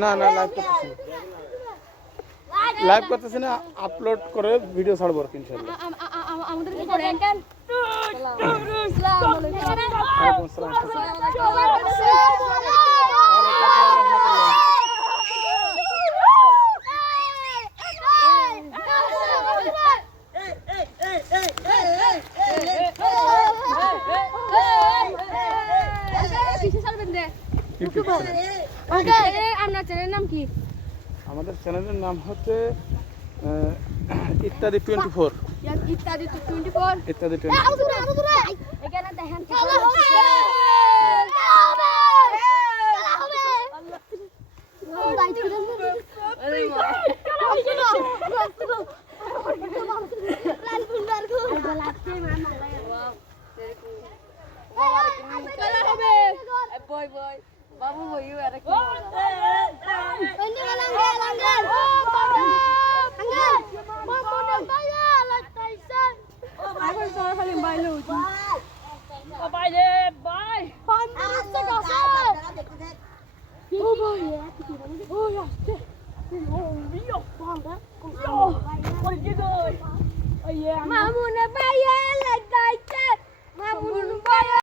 না না লাইভ করতেছি লাইভ করতেছি না আপলোড করে ভিডিও ছাড়বো আর ইনশাআল্লাহ। আমাদের কি করে? আঙ্কেল আসসালামু আলাইকুম। আপনার চ্যানেলের নাম কি? আমাদের চ্যানেলের নাম হচ্ছে ইত্যাদি টোয়েন্টি ফোর ইত্যাদি টোয়েন্টি ফোর ইত্যাদি টোয়েন্টি এখানে బాబు పోయి Mà muốn bay lên lại đây chết Mà muốn bay